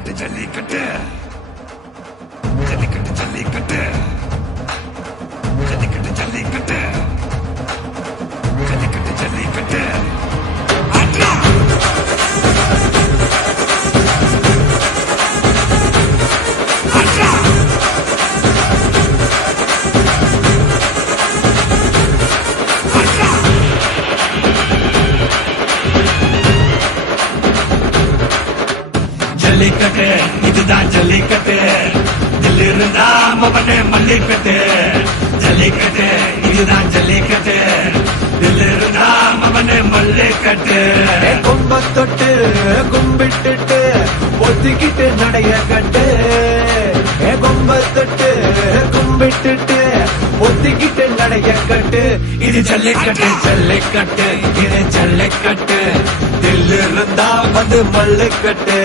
ஜல்லிக்கட்டு ஜல்லிக்கட்டு ஜல்லிக்கட்டு ஜல்லிக்கட்டு ஜல்லிக்கட்டு ஜல்லிக்கட்டு ஜல்லிக்கட்டு ஜல்லிக்கட்டு ஆட்ரா ஆட்ரா ஜல்லிக்கட்டு இதுதான் ஜல்லிக்கட்டு தில் இருந்தா மவனே மல்லிக்கட்டு ஜல்லிக்கட்டு இதுதான் ஜல்லிக்கட்டு தில் இருந்தா மவனே மல்லிக்கட்டு கும்ப தொட்டு கும்பிட்டுட்டு ஒத்திக்கிட்டு நடைய கட்டு கும்ப தொட்டு கும்பிட்டுட்டு ஒத்திக்கிட்டு நடைய கட்டு இது ஜல்லிக்கட்டு ஜல்லிக்கட்டு இது ஜல்லிக்கட்டு தில் இருந்தா வந்து மல்லிக்கட்டு